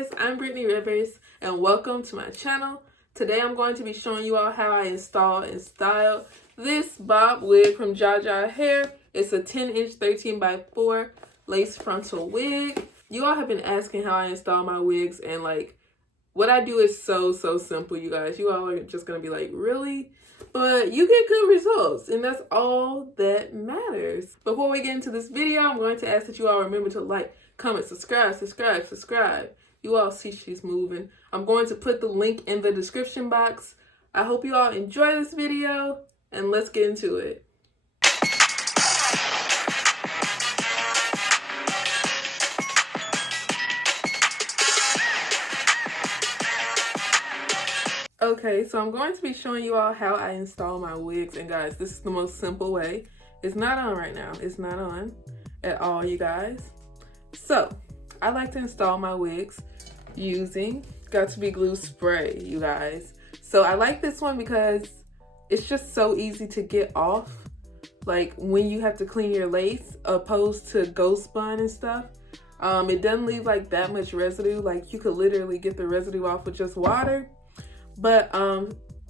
guys, I'm Brittany Rivers and welcome to my channel. Today I'm going to be showing you all how I install and style this bob wig from Jaja hair. It's a 10-inch 13x4 lace frontal wig. You all have been asking how I install my wigs, and like what I do is so simple, you guys. You all are just gonna be like, really? But you get good results, and that's all that matters. Before we get into this video, I'm going to ask that you all remember to like, comment, subscribe. You all see she's moving. I'm going to put the link in the description box. I hope you all enjoy this video, and let's get into it. Okay, so I'm going to be showing you all how I install my wigs, and guys, this is the most simple way. It's not on right now. It's not on at all, you guys. So, I like to install my wigs using Got2b glue spray, you guys. So I like this one because it's just so easy to get off, like when you have to clean your lace, opposed to ghost bun and stuff. It doesn't leave like that much residue. Like you could literally get the residue off with just water. But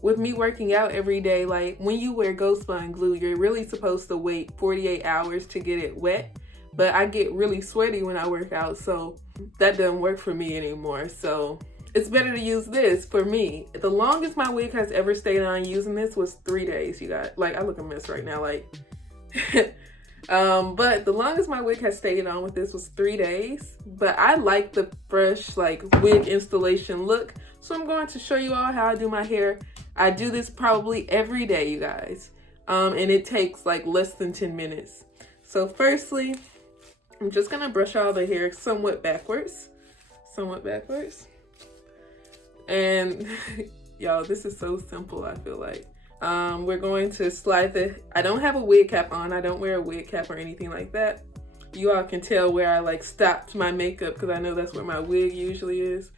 with me working out every day, like when you wear ghost bun glue, you're really supposed to wait 48 hours to get it wet. But I get really sweaty when I work out, so that doesn't work for me anymore. So it's better to use this for me. The longest my wig has ever stayed on using this was 3 days, you guys. Like, I look a mess right now, like. But the longest my wig has stayed on with this was 3 days. But I like the fresh, like, wig installation look. So I'm going to show you all how I do my hair. I do this probably every day, you guys. And it takes, like, less than 10 minutes. So firstly, I'm just gonna brush all the hair somewhat backwards. And y'all, this is so simple, I feel like. We're going to slide I don't have a wig cap on. I don't wear a wig cap or anything like that. You all can tell where I like stopped my makeup because I know that's where my wig usually is.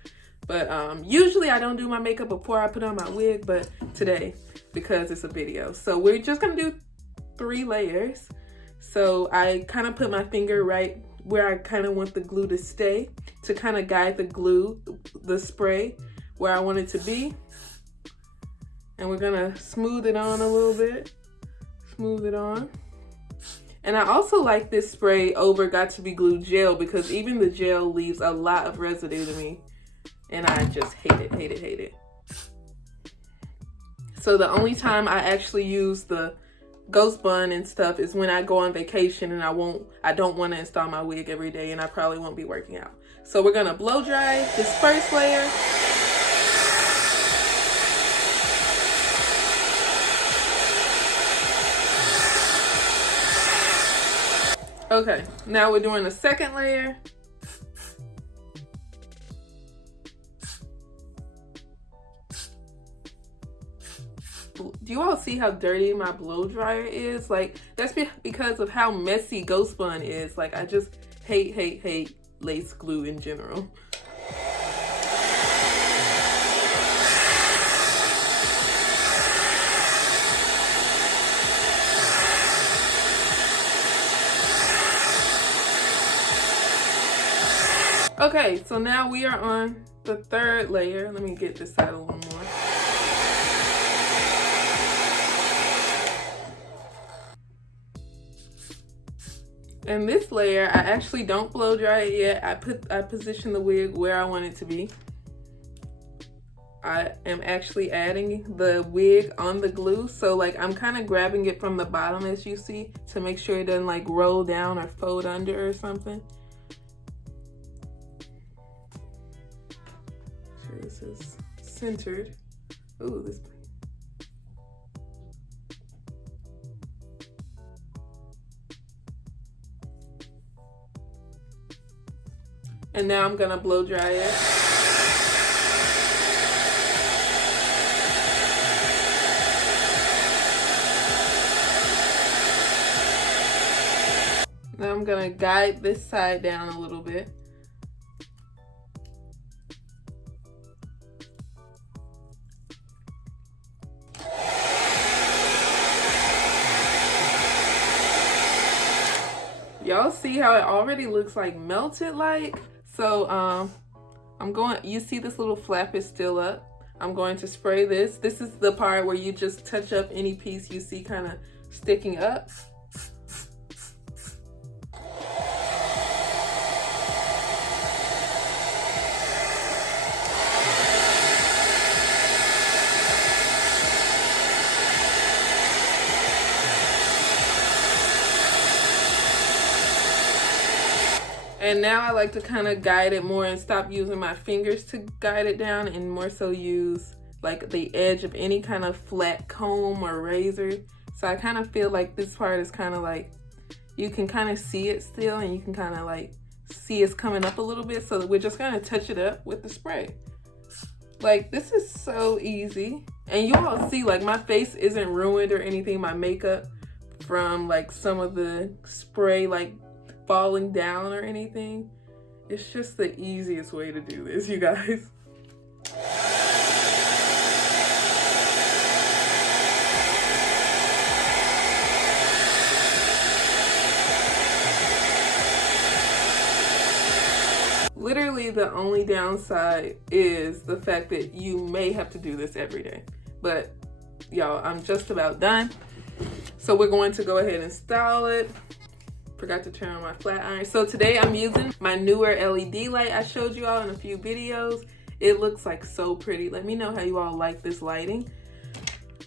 But usually I don't do my makeup before I put on my wig, but today, because it's a video. So we're just gonna do 3 layers. So I kind of put my finger right where I kind of want the glue to stay to kind of guide the glue, the spray, where I want it to be. And we're gonna smooth it on a little bit. Smooth it on. And I also like this spray over Got2b glue gel because even the gel leaves a lot of residue to me. And I just hate it. So the only time I actually use the ghost bun and stuff is when I go on vacation and I don't want to install my wig every day, and I probably won't be working out. So we're gonna blow dry this first layer. Okay, now we're doing the second layer. Do you all see how dirty my blow dryer is? Like, that's because of how messy ghost bun is. Like, I just hate lace glue in general. Okay, so now we are on the third layer. Let me get this side a little more. And this layer, I actually don't blow dry it yet. I position the wig where I want it to be. I am actually adding the wig on the glue. So like I'm kind of grabbing it from the bottom, as you see, to make sure it doesn't like roll down or fold under or something. Sure this is centered. Ooh, this. And now I'm gonna blow dry it. Now I'm gonna guide this side down a little bit. Y'all see how it already looks like melted like? So You see this little flap is still up. I'm going to spray this. This is the part where you just touch up any piece you see kind of sticking up. And now I like to kind of guide it more and stop using my fingers to guide it down and more so use like the edge of any kind of flat comb or razor. So I kind of feel like this part is kind of like, you can kind of see it still and you can kind of like see it's coming up a little bit. So we're just gonna touch it up with the spray. Like, this is so easy. And you all see like my face isn't ruined or anything, my makeup, from like some of the spray like falling down or anything. It's just the easiest way to do this, you guys. Literally the only downside is the fact that you may have to do this every day. But y'all, I'm just about done. So we're going to go ahead and style it. Forgot to turn on my flat iron. So today I'm using my newer LED light I showed you all in a few videos. It looks like so pretty. Let me know how you all like this lighting.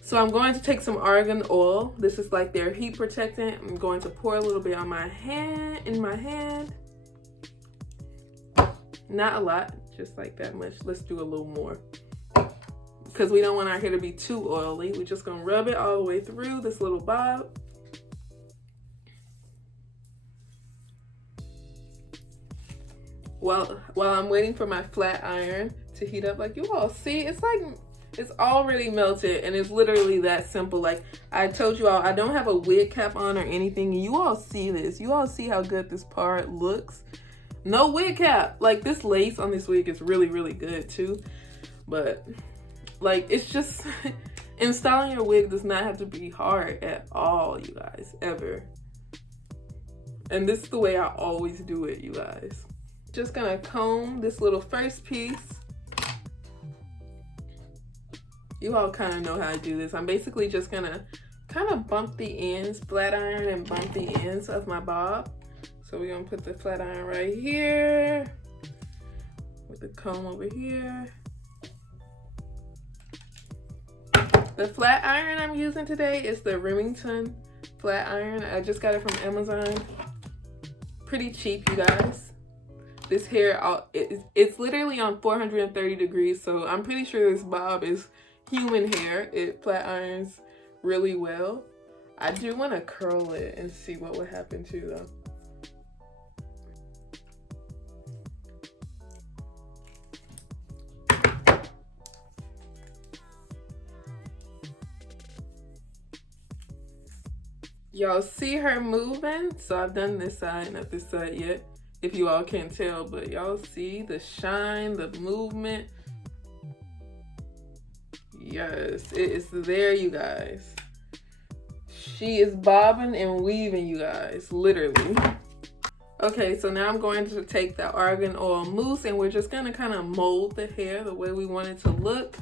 So I'm going to take some argan oil. This is like their heat protectant. I'm going to pour a little bit on my hand, Not a lot, just like that much. Let's do a little more, because we don't want our hair to be too oily. We're just gonna rub it all the way through this little bob. While I'm waiting for my flat iron to heat up, like you all see, it's like, it's already melted and it's literally that simple. Like I told you all, I don't have a wig cap on or anything. You all see this. You all see how good this part looks. No wig cap. Like this lace on this wig is really, really good too. But like, it's just, installing your wig does not have to be hard at all, you guys, ever. And this is the way I always do it, you guys. Just gonna comb this little first piece. You all kind of know how I do this. I'm basically just gonna kind of bump the ends, flat iron and bump the ends of my bob. So we're gonna put the flat iron right here with the comb over here. The flat iron I'm using today is the Remington flat iron. I just got it from Amazon. Pretty cheap, you guys. This hair, it's literally on 430 degrees, so I'm pretty sure this bob is human hair. It flat irons really well. I do want to curl it and see what would happen too, though. Y'all see her moving? So I've done this side, not this side yet, if you all can't tell, but y'all see the shine, the movement. Yes, it is there, you guys. She is bobbing and weaving, you guys, literally. Okay, so now I'm going to take the argan oil mousse and we're just gonna kind of mold the hair the way we want it to look.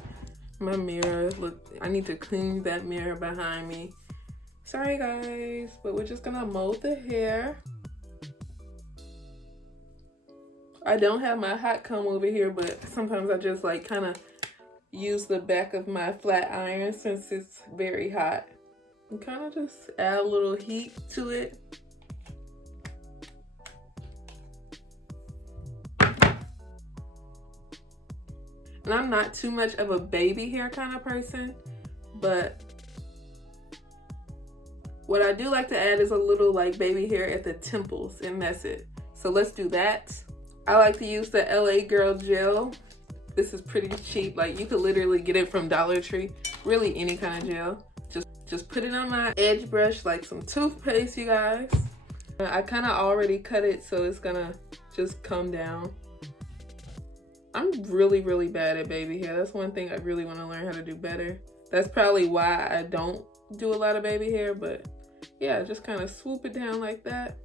My mirror, look, I need to clean that mirror behind me. Sorry guys, but we're just gonna mold the hair. I don't have my hot comb over here, but sometimes I just like kind of use the back of my flat iron since it's very hot. And kind of just add a little heat to it. And I'm not too much of a baby hair kind of person, but what I do like to add is a little like baby hair at the temples, and that's it. So let's do that. I like to use the LA Girl gel. This is pretty cheap. Like you could literally get it from Dollar Tree. Really any kind of gel. Just put it on my edge brush like some toothpaste, you guys. I kind of already cut it, so it's gonna just come down. I'm really, really bad at baby hair. That's one thing I really want to learn how to do better. That's probably why I don't do a lot of baby hair, but yeah, just kind of swoop it down like that.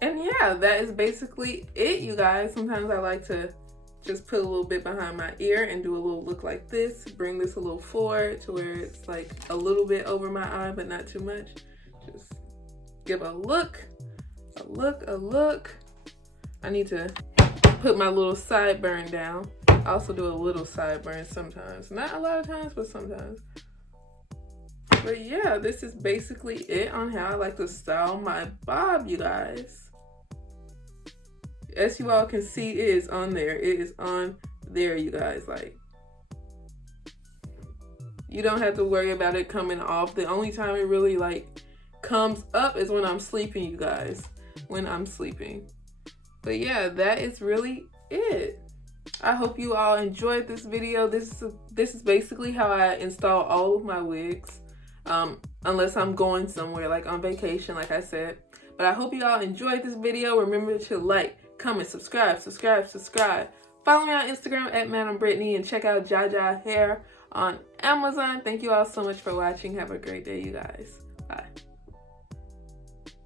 And yeah, that is basically it, you guys. Sometimes I like to just put a little bit behind my ear and do a little look like this. Bring this a little forward to where it's like a little bit over my eye, but not too much. Just give a look, a look, a look. I need to put my little sideburn down. I also do a little sideburn sometimes. Not a lot of times, but sometimes. But yeah, this is basically it on how I like to style my bob, you guys. As you all can see, it is on there. It is on there, you guys. Like, you don't have to worry about it coming off. The only time it really like comes up is when I'm sleeping, you guys. When I'm sleeping. But yeah, that is really it. I hope you all enjoyed this video. This is basically how I install all of my wigs. Unless I'm going somewhere, like on vacation, like I said. But I hope you all enjoyed this video. Remember to like, comment, subscribe. Follow me on Instagram at Madam Brittany and check out Jaja Hair on Amazon. Thank you all so much for watching. Have a great day, you guys. Bye.